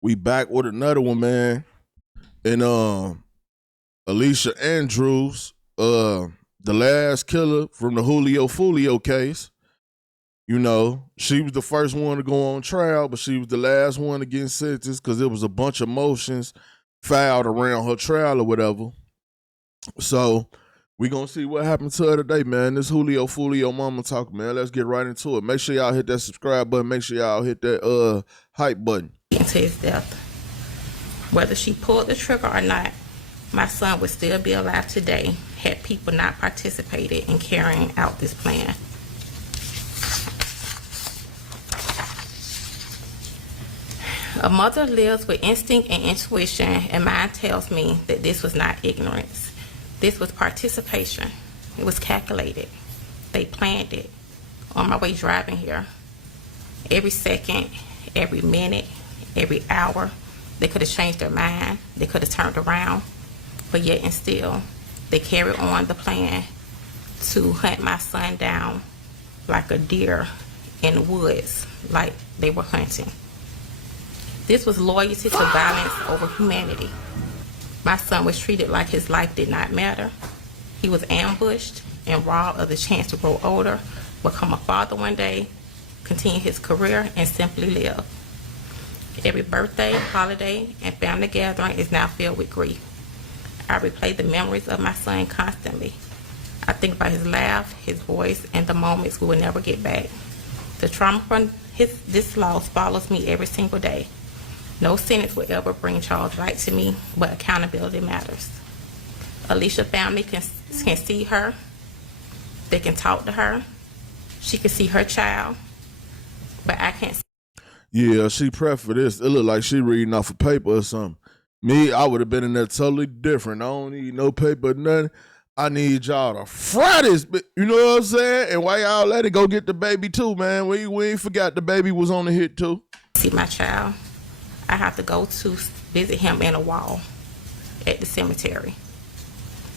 We back with another one, man. And Alicia Andrews, the last killer from the Julio Foolio case. You know, she was the first one to go on trial, but she was the last one to get sentenced because there was a bunch of motions filed around her trial or whatever. So we gonna see what happened to her today, man. This Julio Foolio mama talk, man. Let's get right into it. Make sure y'all hit that subscribe button. Make sure y'all hit that hype button. To his death. Whether she pulled the trigger or not, my son would still be alive today had people not participated in carrying out this plan. A mother lives with instinct and intuition, and mine tells me that this was not ignorance. This was participation. It was calculated. They planned it. On my way driving here, every second, every minute, every hour, they could have changed their mind. They could have turned around, but yet and still, they carried on the plan to hunt my son down like a deer in the woods, like they were hunting. This was loyalty to violence over humanity. My son was treated like his life did not matter. He was ambushed and robbed of the chance to grow older, become a father one day, continue his career, and simply live. Every birthday, holiday, and family gathering is now filled with grief. I replay the memories of my son constantly. I think about his laugh, his voice, and the moments we will never get back. The trauma from this loss follows me every single day. No sentence will ever bring Charles right to me, but accountability matters. Alicia family can see her. They can talk to her. She can see her child, but I can't see. Yeah, she prepped for this. It looked like she reading off a paper or something. Me, I would have been in there totally different. I don't need no paper or nothing. I need y'all to fry this, you know what I'm saying? And why y'all let it go get the baby too, man? We ain't forgot the baby was on the hit too. See my child. I have to go to visit him in a wall at the cemetery.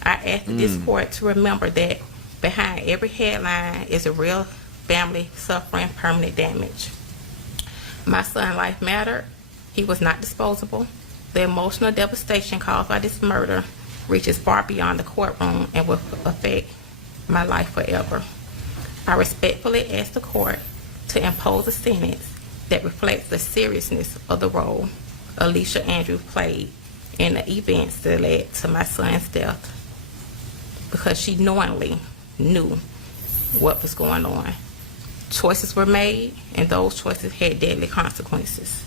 I ask this court to remember that behind every headline is a real family suffering permanent damage. My son's life mattered. He was not disposable. The emotional devastation caused by this murder reaches far beyond the courtroom and will affect my life forever. I respectfully ask the court to impose a sentence that reflects the seriousness of the role Alicia Andrews played in the events that led to my son's death, because she knowingly knew what was going on. Choices were made, and those choices had deadly consequences.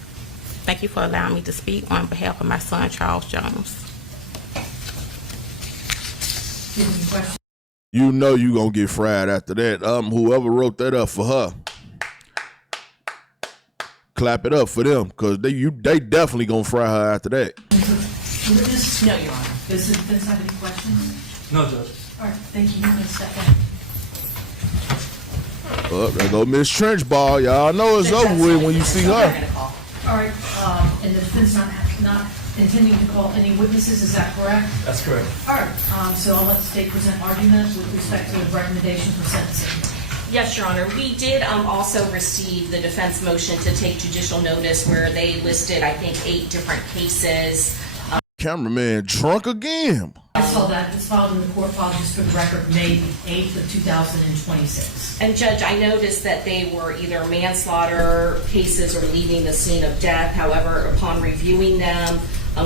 Thank you for allowing me to speak on behalf of my son, Charles Jones. You know you gonna get fried after that. Whoever wrote that up for her, clap it up for them, because they definitely gonna fry her after that. No, Your Honor. Does the defense have any questions? No, Judge. All right, thank you. You can step in. There go Miss Trenchball. Y'all know it's over with when you see her. All right, and the defense not intending to call any witnesses, is that correct? That's correct. All right, so I'll let the state present argument with respect to the recommendation for sentencing. Yes, Your Honor. We did also receive the defense motion to take judicial notice where they listed, I think, 8 different cases. Cameraman drunk again. I saw that. It's filed in the court file just for the record, May 8th of 2026. And Judge, I noticed that they were either manslaughter cases or leaving the scene of death. However, upon reviewing them,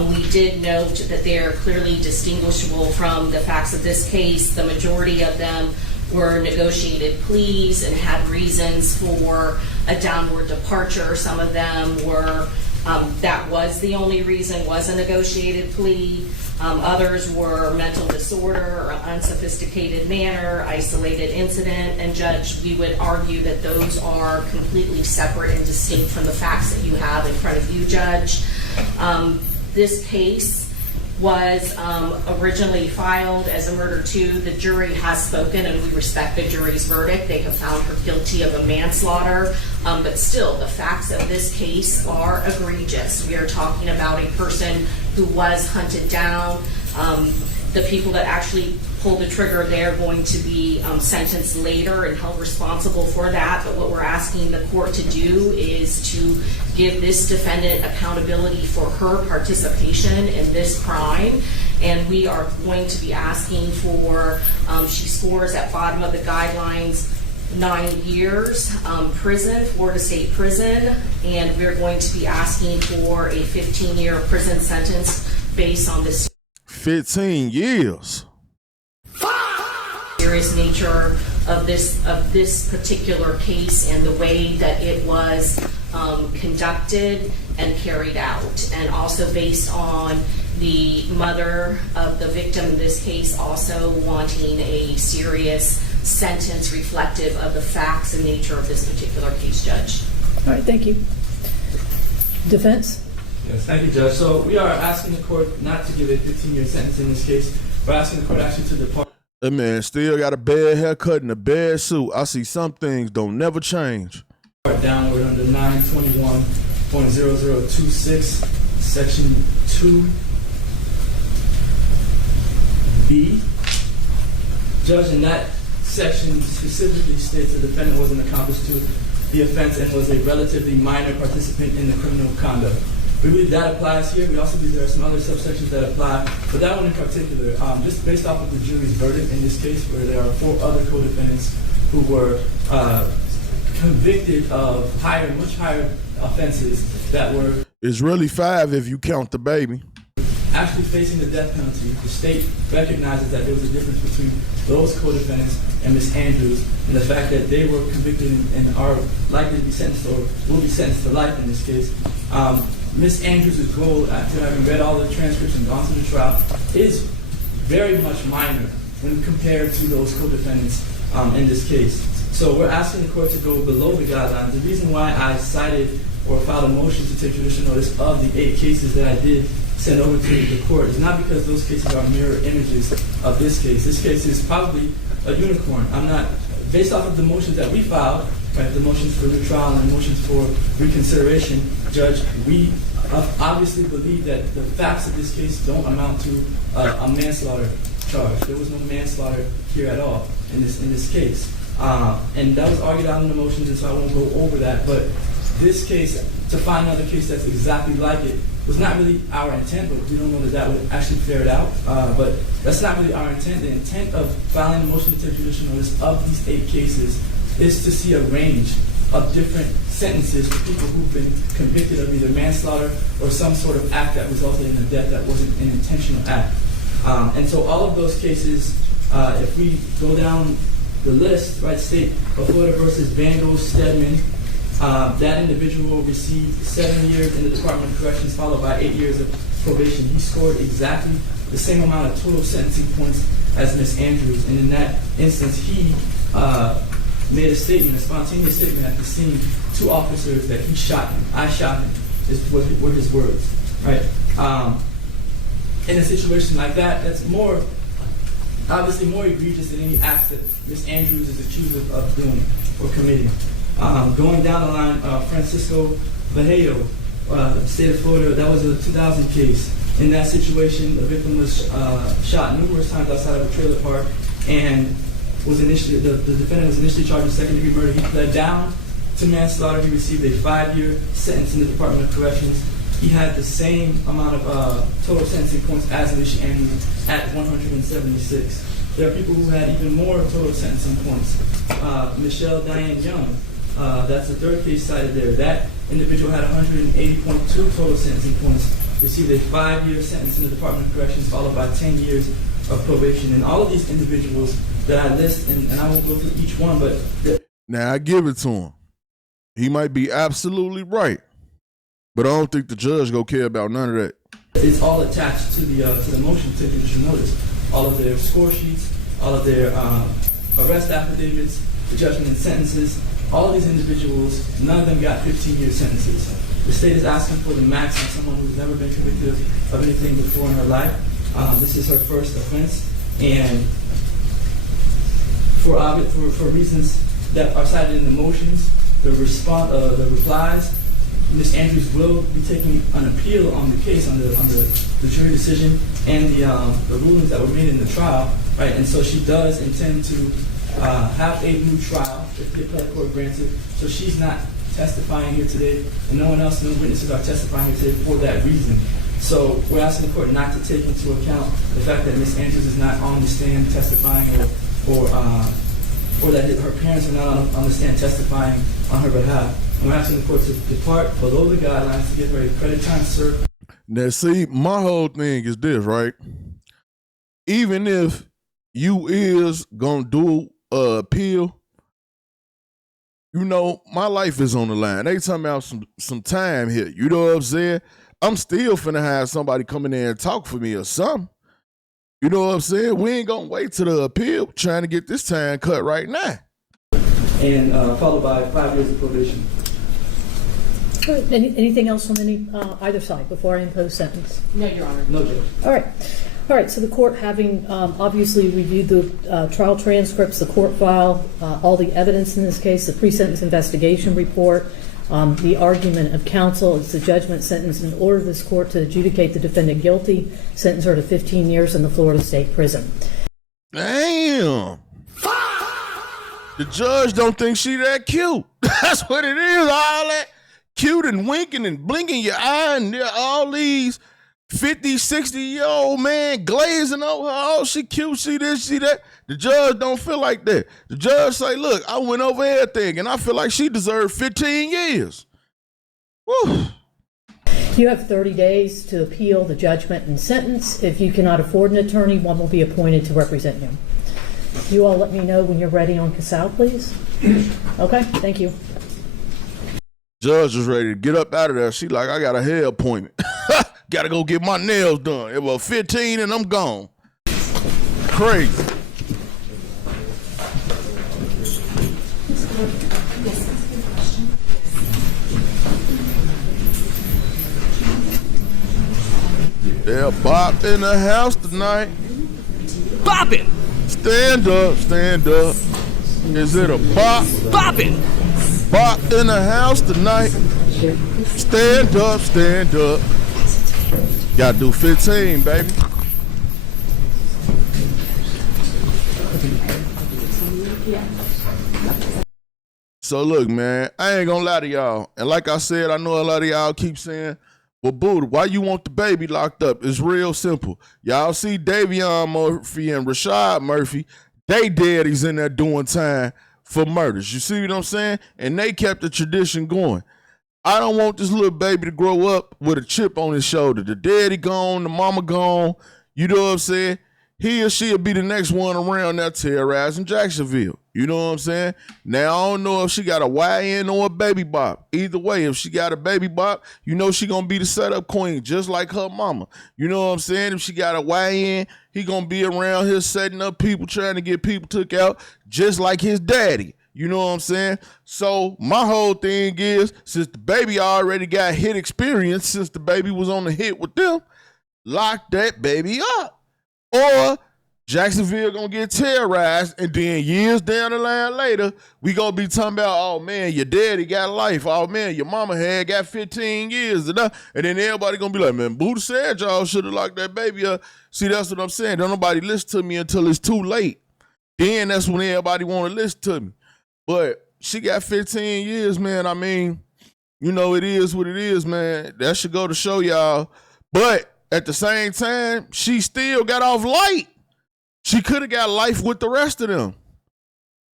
we did note that they are clearly distinguishable from the facts of this case. The majority of them were negotiated pleas and had reasons for a downward departure. Some of them were that was the only reason, was a negotiated plea. Others were mental disorder or unsophisticated manner, isolated incident. And Judge, we would argue that those are completely separate and distinct from the facts that you have in front of you, Judge. This case was originally filed as a murder 2. The jury has spoken, and we respect the jury's verdict. They have found her guilty of a manslaughter, but still, the facts of this case are egregious. We are talking about a person who was hunted down. The people that actually pulled the trigger, they're going to be sentenced later and held responsible for that. But what we're asking the court to do is to give this defendant accountability for her participation in this crime. And we are going to be asking for, she scores at bottom of the guidelines, 9 years prison, Florida State Prison, and we're going to be asking for a 15-year prison sentence based on this 15 years. Serious nature of this particular case and the way that it was conducted and carried out, and also based on the mother of the victim in this case also wanting a serious sentence reflective of the facts and nature of this particular case, Judge. All right, thank you. Defense? Yes, thank you, Judge. So we are asking the court not to give a 15-year sentence in this case. We're asking the court actually to depart. That man still got a bad haircut and a bad suit. I see some things don't never change. Downward under 921.0026, section 2B. Judge, in that section specifically states the defendant was an accomplice to the offense and was a relatively minor participant in the criminal conduct. We believe that applies here. We also believe there are some other subsections that apply, but that one in particular, just based off of the jury's verdict in this case, where there are 4 other co-defendants who were convicted of much higher offenses that were... It's really 5 if you count the baby. Actually facing the death penalty. The state recognizes that there was a difference between those co-defendants and Ms. Andrews, and the fact that they were convicted and are likely to be sentenced or will be sentenced to life in this case. Ms. Andrews' goal, after having read all the transcripts and gone through the trial, is very much minor when compared to those co-defendants in this case. So we're asking the court to go below the guidelines. The reason why I cited or filed a motion to take judicial notice of the 8 cases that I did send over to the court is not because those cases are mirror images of this case. This case is probably a unicorn. Based off of the motions that we filed, right, the motions for new trial and the motions for reconsideration, Judge, we obviously believe that the facts of this case don't amount to a manslaughter charge. There was no manslaughter here at all in this case. And that was argued out in the motions, and so I won't go over that. But this case, to find another case that's exactly like it, was not really our intent, but we don't know that that would actually ferret out. But that's not really our intent. The intent of filing a motion to take judicial notice of these 8 cases is to see a range of different sentences for people who've been convicted of either manslaughter or some sort of act that resulted in a death that wasn't an intentional act. And so all of those cases, if we go down the list, right, state of Florida versus Vandal Stedman, that individual received 7 years in the Department of Corrections, followed by 8 years of probation. He scored exactly the same amount of total sentencing points as Ms. Andrews. And in that instance, he made a statement, a spontaneous statement at the scene to officers that he shot him. I shot him, were his words, right? In a situation like that, that's obviously more egregious than any acts that Ms. Andrews is accused of doing or committing. Going down the line, Francisco Vallejo, state of Florida, that was a 2000 case. In that situation, the victim was shot numerous times outside of a trailer park and was initially, the defendant was initially charged with second-degree murder. He pled down to manslaughter. He received a 5-year sentence in the Department of Corrections. He had the same amount of total sentencing points as Alicia Andrews at 176. There are people who had even more total sentencing points. Michelle Diane Young, that's the 3rd case cited there. That individual had 180.2 total sentencing points, received a 5-year sentence in the Department of Corrections, followed by 10 years of probation. And all of these individuals that I list, and I won't go through each one, but... Now, I give it to him. He might be absolutely right, but I don't think the judge gonna care about none of that. It's all attached to the motion to take judicial notice. All of their score sheets, all of their arrest affidavits, the judgment and sentences. All of these individuals, none of them got 15-year sentences. The state is asking for the max of someone who's never been convicted of anything before in her life. This is her first offense, and for reasons that are cited in the motions, the replies, Ms. Andrews will be taking an appeal on the case, on the jury decision and the rulings that were made in the trial, right? And so she does intend to have a new trial if the appellate court grants it. So she's not testifying here today, and no one else, no witnesses are testifying here today for that reason. So we're asking the court not to take into account the fact that Ms. Andrews is not on the stand testifying, or that her parents are not on the stand testifying on her behalf. And we're asking the court to depart below the guidelines to give her a credit time served. Now, see, my whole thing is this, right? Even if you is gonna do a appeal, you know, my life is on the line. They talking about some time here. You know what I'm saying? I'm still finna have somebody come in there and talk for me or something. You know what I'm saying? We ain't gonna wait till the appeal, trying to get this time cut right now. And followed by 5 years of probation. Good. Anything else from either side before I impose sentence? No, Your Honor. No, Judge. All right, so the court, having obviously reviewed the trial transcripts, the court file, all the evidence in this case, the pre-sentence investigation report, the argument of counsel, it's the judgment sentence in order of this court to adjudicate the defendant guilty, sentence her to 15 years in the Florida State Prison. Damn. The judge don't think she that cute. That's what it is, all that cute and winking and blinking your eye, and all these 50, 60-year-old man glazing over her. Oh, she cute, she this, she that. The judge don't feel like that. The judge say, look, I went over everything, and I feel like she deserved 15 years. Woo. You have 30 days to appeal the judgment and sentence. If you cannot afford an attorney, one will be appointed to represent you. You all let me know when you're ready on Casal, please. Okay, thank you. Judge was ready to get up out of there. She like, I got a hair appointment. Gotta go get my nails done. It was 15 and I'm gone. Crazy. Yeah, Bop in the house tonight. Boppin'! Stand up, stand up. Is it a bop? Boppin'! Bop in the house tonight. Stand up, stand up. Gotta do 15, baby. So look, man, I ain't gonna lie to y'all. And like I said, I know a lot of y'all keep saying, well, Buddha, why you want the baby locked up? It's real simple. Y'all see Davion Murphy and Rashad Murphy, they daddies in there doing time for murders. You see what I'm saying? And they kept the tradition going. I don't want this little baby to grow up with a chip on his shoulder. The daddy gone, the mama gone. You know what I'm saying? He or she'll be the next one around there terrorizing Jacksonville. You know what I'm saying? Now, I don't know if she got a YN or a baby bop. Either way, if she got a baby bop, you know she gonna be the setup queen, just like her mama. You know what I'm saying? If she got a YN, he gonna be around here setting up people, trying to get people took out, just like his daddy. You know what I'm saying? So my whole thing is, since the baby already got hit experience, since the baby was on the hit with them, lock that baby up. Or Jacksonville gonna get terrorized, and then years down the line later, we gonna be talking about, oh man, your daddy got life. Oh man, your mama got 15 years. And then everybody gonna be like, man, Buddha said y'all should have locked that baby up. See, that's what I'm saying. Don't nobody listen to me until it's too late. Then that's when everybody wanna listen to me. But she got 15 years, man. I mean, you know, it is what it is, man. That should go to show y'all. But at the same time, she still got off light. She could have got life with the rest of them.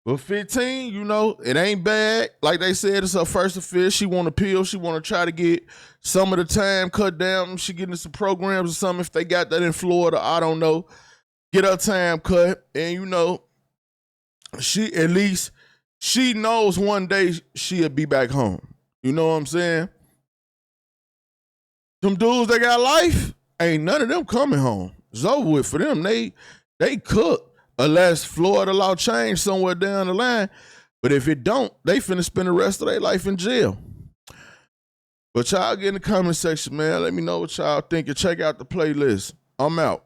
But 15, you know, it ain't bad. Like they said, it's her first offense. She want to appeal. She want to try to get some of the time cut down. She getting some programs or something. If they got that in Florida, I don't know. Get her time cut. And, you know, she at least, she knows one day she'll be back home. You know what I'm saying? Them dudes that got life, ain't none of them coming home. It's over with for them. They cook unless Florida law change somewhere down the line. But if it don't, they finna spend the rest of their life in jail. But y'all get in the comment section, man. Let me know what y'all think and check out the playlist. I'm out.